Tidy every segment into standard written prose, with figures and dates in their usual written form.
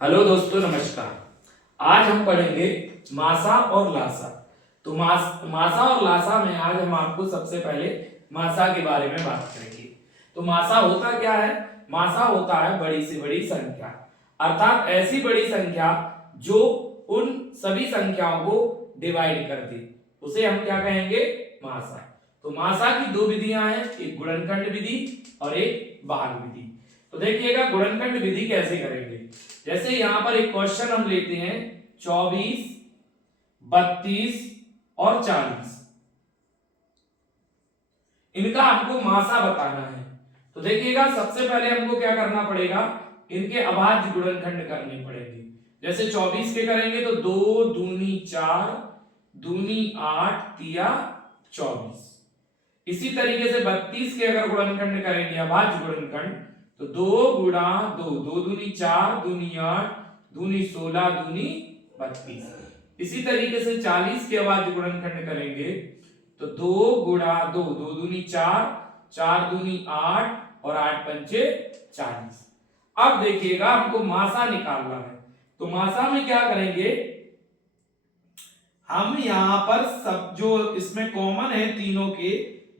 Hello दोस्तों, नमस्कार। आज हम पढ़ेंगे मासा और लासा। तो मासा और लासा में आज हम आपको सबसे पहले मासा के बारे में बात करेंगे। तो मासा होता क्या है? मासा होता है बड़ी से बड़ी संख्या, अर्थात ऐसी बड़ी संख्या जो उन सभी संख्याओं को डिवाइड कर दे, उसे हम क्या कहेंगे? मासा। तो मासा की दो विधियां हैं, एक गुणनखंड विधि और एक भाग विधि। तो देखिएगा गुणनखंड विधि कैसे करेंगे। जैसे यहां पर एक क्वेश्चन हम लेते हैं 24, 32 और 40, इनका हमको मासा बताना है। तो देखिएगा सबसे पहले हमको क्या करना पड़ेगा, इनके अभाज्य गुणनखंड करने पड़ेंगे। जैसे 24 के करेंगे तो 2 दूनी 4, दूनी 8, तिया 24। इसी तरीके से 32 के अगर गुणनखंड करेंगे, अभाज्य गुणनखंड, तो 2 गुणा 2, 2 दूनी 4, दूनी 8, दूनी 16, दूनी 32। इसी तरीके से 40 के अभाज्य गुणनखंड करेंगे तो 2 गुणा 2, 2 दूनी 4, 4 दूनी 8 और 8 पंचे 40। अब देखिएगा हमको मासा निकालना है। तो मासा में क्या करेंगे, हम यहां पर सब जो इसमें कॉमन है तीनों के,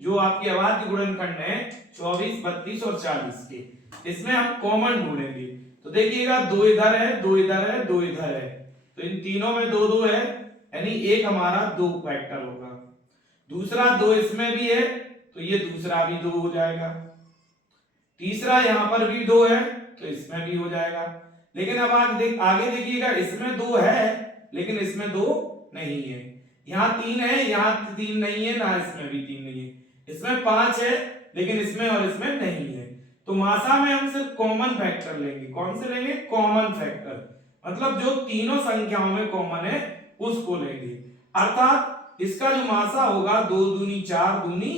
जो आपके अभाज्य गुणनखंड है 24, 32 और 40 के, इसमें हम कॉमन ढूंढेंगे। तो देखिएगा 2 इधर है, 2 इधर है, 2 इधर है, तो इन तीनों में 2 2 है, यानी एक हमारा 2 फैक्टर होगा। दूसरा 2 इसमें भी है तो ये दूसरा भी 2 हो जाएगा। तीसरा यहां पर भी 2 है तो इसमें भी हो जाएगा। लेकिन अब आगे देखिएगा, इसमें 2 है लेकिन इसमें 2 नहीं है। यहाँ 3 है, यहाँ 3 नहीं है, ना इसमें भी 3 नहीं है। इसमें 5 है लेकिन इसमें और इसमें नहीं है। तो मासा में हम सिर्फ कॉमन फैक्टर लेंगे। कौन से लेंगे? कॉमन फैक्टर, मतलब जो तीनों संख्याओं में कॉमन है उसको लेंगे। अर्थात इसका जो मासा होगा 2 दूनी 4, दूनी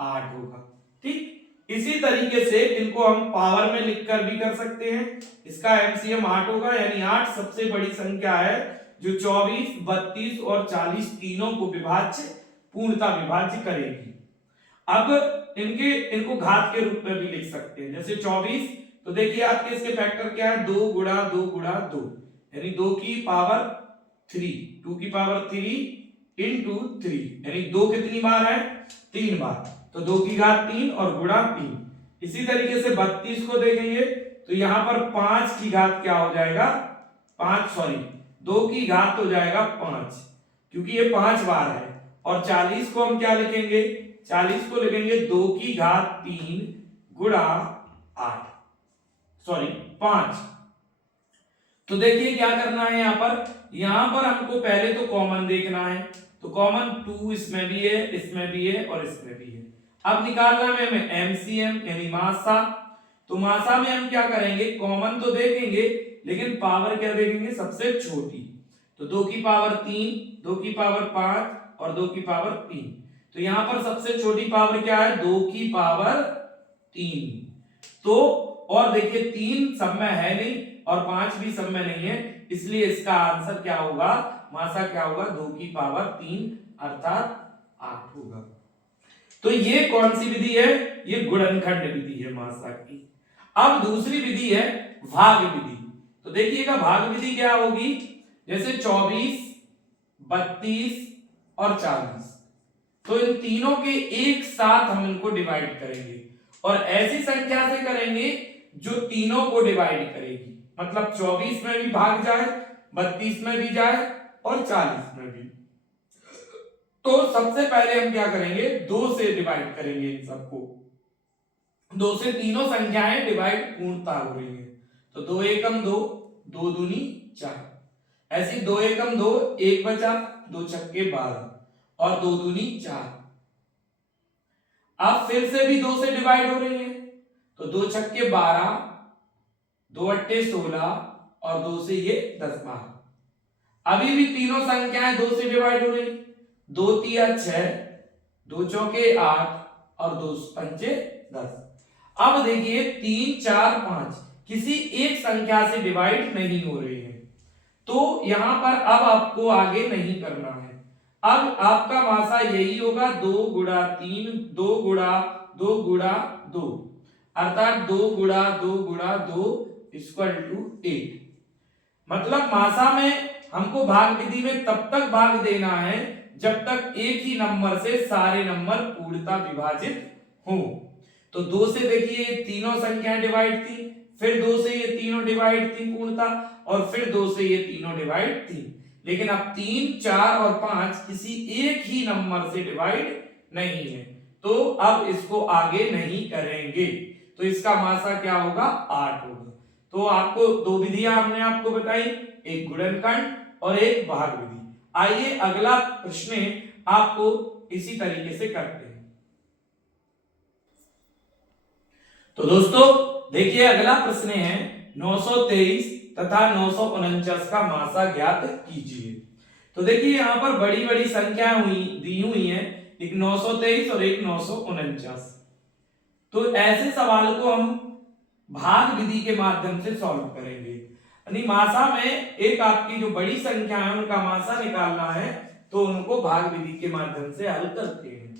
8 होगा। ठीक, इसी तरीके से इनको हम पावर में लिखकर भी कर सकते हैं। इसका एमसीएम 8 होगा, यानी 8 सबसे बड़ी संख्या है जो 24, 32 और 40 तीनों को विभाज्य, पूर्णता विभाज्य करेगी। अब इनको घात के रूप में भी लिख सकते हैं। जैसे 24, तो देखिए आपके इसके फैक्टर क्या है? 2 गुणा 2 गुणा 2, यानी 2 की पावर 3, 2 की पावर 3 इंटू 3, यानी 2 कितनी बार है? 3 बार, तो 2 की घात 3 और गुणा 3। इसी तरीके से 32 को देखेंगे तो यहां पर 5 की घात क्या हो जाएगा? 2 की घात हो जाएगा 5, क्योंकि ये 5 बार है। और 40 को हम क्या लिखेंगे? 40 को लिखेंगे 2 की घात 3 गुणा 8, 5। तो देखिए क्या करना है यहां पर हमको पहले तो कॉमन देखना है। तो कॉमन 2 इसमें भी है, इसमें भी है और इसमें भी है। अब निकालना है हमें एमसीएम, यानी मासा। तो मासा में हम क्या करेंगे? कॉमन तो देखेंगे लेकिन पावर क्या देखेंगे? सबसे छोटी। तो 2 की पावर 3, 2 की पावर 5 और 2 की पावर 3। तो यहां पर सबसे छोटी पावर क्या है? 2 की पावर 3। तो और देखिए 3 सब में है नहीं और 5 भी सब में नहीं है, इसलिए इसका आंसर क्या होगा? मासा क्या होगा? 2 की पावर 3 अर्थात 8 होगा। तो ये कौन सी विधि है? ये गुणनखंड विधि है मासा की। अब दूसरी विधि है भाग विधि। तो देखिएगा भाग विधि क्या होगी? जैसे 24, 32 और 40, तो इन तीनों के एक साथ हम इनको डिवाइड करेंगे और ऐसी संख्या से करेंगे जो तीनों को डिवाइड करेगी। मतलब 24 में भी भाग जाए, 32 में भी जाए और 40 में भी। तो सबसे पहले हम क्या करेंगे? 2 से डिवाइड करेंगे इन सबको। 2 से तीनों संख्याएं डिवाइड पूर्णता हो रही है। तो 2 एकम 2, 2 दूनी 4, ऐसी 2 एकम 2, 1 बचा, 2 छक्के 12 और 2 दूनी 4। अब फिर से भी 2 से डिवाइड हो रही है, तो 2 छक्के 12, 2 अट्टे 16 और 2 से ये 10 12। अभी भी तीनों संख्याएं 2 से डिवाइड हो रही, 2 तिया 6, 2 चौके 8 और 2 पंचे 10। अब देखिए 3 4 5 किसी एक संख्या से डिवाइड नहीं हो रहे हैं, तो यहां पर अब आपको आगे नहीं करना है। अब आपका मासा यही होगा 2 गुणा 3, 2 गुणा 2 गुणा 2, अर्थात 2 गुणा 2 गुणा 2 इक्वल टू 8। मतलब मासा में हमको भाग विधि में तब तक भाग देना है जब तक एक ही नंबर से सारे नंबर पूर्णतः विभाजित हो। तो 2 से देखिए ये तीनों संख्याएं डिवाइड थी, फिर 2 से ये तीनों डिवाइड थी पूर्णतः, और फिर 2 से ये तीनों डिवाइड थी। लेकिन अब 3, 4 और 5 किसी एक ही नंबर से डिवाइड नहीं है, तो अब इसको आगे नहीं करेंगे। तो इसका मासा क्या होगा? 8 होगा। तो आपको दो विधियां हमने आपको बताई, एक गुणनखंड और एक भाग विधि। आइए अगला प्रश्न आपको इसी तरीके से करते हैं। तो दोस्तों देखिए अगला प्रश्न है 923 तथा 949 का मासा ज्ञात कीजिए। तो देखिए यहाँ पर बड़ी बड़ी संख्याएं दी हुई हैं, एक 923 और एक 949। तो ऐसे सवाल को हम भाग विधि के माध्यम से सॉल्व करेंगे। यानी मासा में एक आपकी जो बड़ी संख्या है उनका मासा निकालना है, तो उनको भाग विधि के माध्यम से हल करते हैं।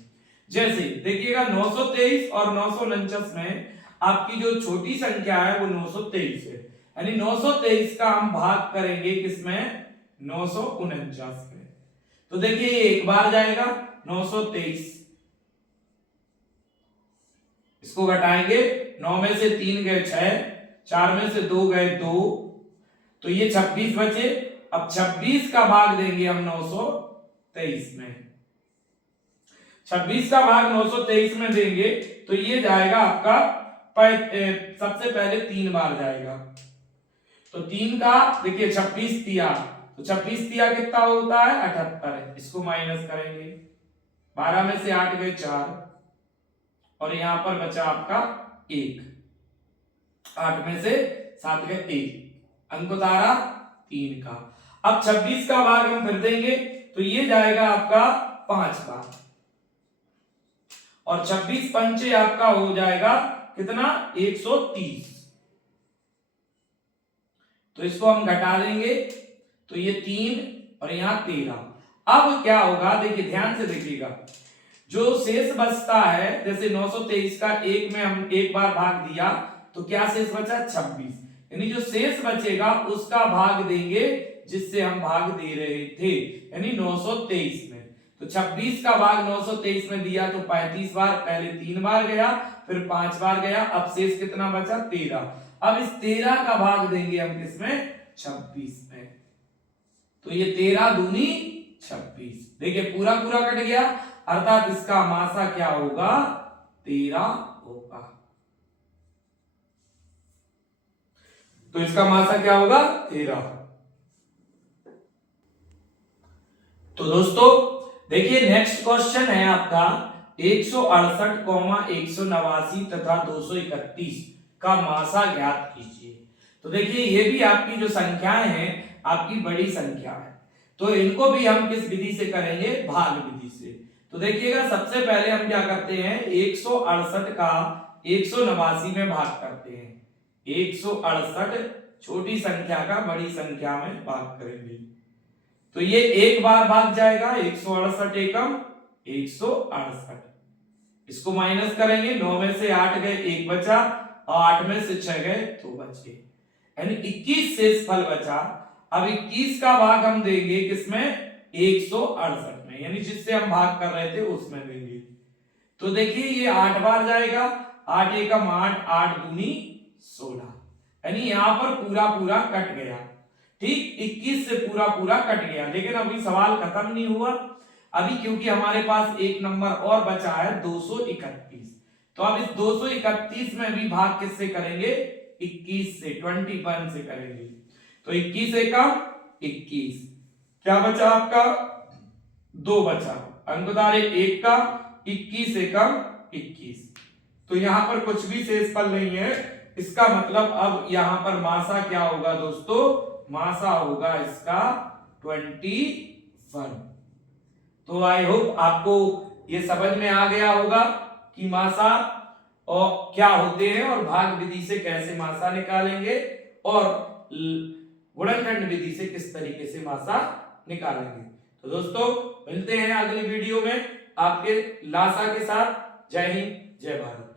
जैसे देखिएगा 923 और 949 में आपकी जो छोटी संख्या है वो 923 है, यानी 923 का हम भाग करेंगे किसमें? 949 में। तो देखिए ये एक बार जाएगा 923, इसको घटाएंगे, 9 में से 3 गए 6, 4 में से 2 गए 2, तो ये 26 बचे। अब 26 का भाग देंगे हम 923 में, 26 का भाग 923 में देंगे तो ये जाएगा आपका सबसे पहले 3 बार जाएगा। तो 3 का देखिए 26 तिया, तो 26 तिया कितना होता है? 78। इसको माइनस करेंगे, 12 में से 8 गए 4, और यहां पर बचा आपका 1, 8 में से 7 गए 1, अंक उतारा 3 का। अब 26 का भाग हम फिर देंगे तो ये जाएगा आपका 5 बार, और 26 पंचे आपका हो जाएगा कितना? 130। तो इसको हम घटा देंगे तो ये 3 और यहां 13। अब क्या होगा? देखिए ध्यान से देखिएगा, जो शेष बचता है, जैसे 923 का एक में हम एक बार भाग दिया तो क्या शेष बचा? 26। यानी जो शेष बचेगा उसका भाग देंगे जिससे हम भाग दे रहे थे, यानी 923 में। तो 26 का भाग 923 में दिया तो 35 बार, पहले 3 बार गया, फिर 5 बार गया, अब शेष कितना बचा? 13। अब इस 13 का भाग देंगे हम किसमें? 26 में। तो ये 13 दूनी 26, देखिए पूरा पूरा कट गया, अर्थात इसका मासा क्या होगा? 13 होगा। तो इसका मासा क्या होगा? 13। तो दोस्तों देखिए नेक्स्ट क्वेश्चन है आपका 168, 189 तथा 231 का मासा ज्ञात कीजिए। तो देखिए ये भी आपकी जो संख्याएं हैं आपकी बड़ी संख्या है, तो इनको भी हम किस विधि से करेंगे? भाग विधि से। तो देखिएगा सबसे पहले हम क्या करते हैं? 168 का 189 में भाग करते हैं। 168 छोटी संख्या का बड़ी संख्या में भाग करेंगे, तो ये एक बार भाग जाएगा, 168 एकम 168। इसको माइनस करेंगे, 9 में से 8 गए 1 बचा, और 8 में से 6 गए 2 बचे, यानी 21 शेष फल बचा। अब 21 का भाग हम देंगे किसमें? 168 में, यानी जिससे हम भाग कर रहे थे उसमें देंगे। तो देखिए ये 8 बार जाएगा, 8 एकम 8, 8 दूनी 16, यानी यहां पर पूरा पूरा कट गया। ठीक 21 से पूरा पूरा कट गया, लेकिन अभी सवाल खत्म नहीं हुआ अभी, क्योंकि हमारे पास एक नंबर और बचा है 231। तो अब इस 231 में भी भाग किससे करेंगे? 21 से, 21 से करेंगे। तो 21 एकम 21, क्या बचा आपका? 2 बचा, अंक उतारे 1 का, 21 एकम 21। तो यहां पर कुछ भी शेष फल नहीं है, इसका मतलब अब यहां पर मासा क्या होगा दोस्तों? मासा होगा इसका 21। तो आई होप आपको ये समझ में आ गया होगा कि मासा और क्या होते हैं और भाग विधि से कैसे मासा निकालेंगे और गुणनखंड विधि से किस तरीके से मासा निकालेंगे। तो दोस्तों मिलते हैं अगली वीडियो में आपके लासा के साथ। जय हिंद, जय भारत।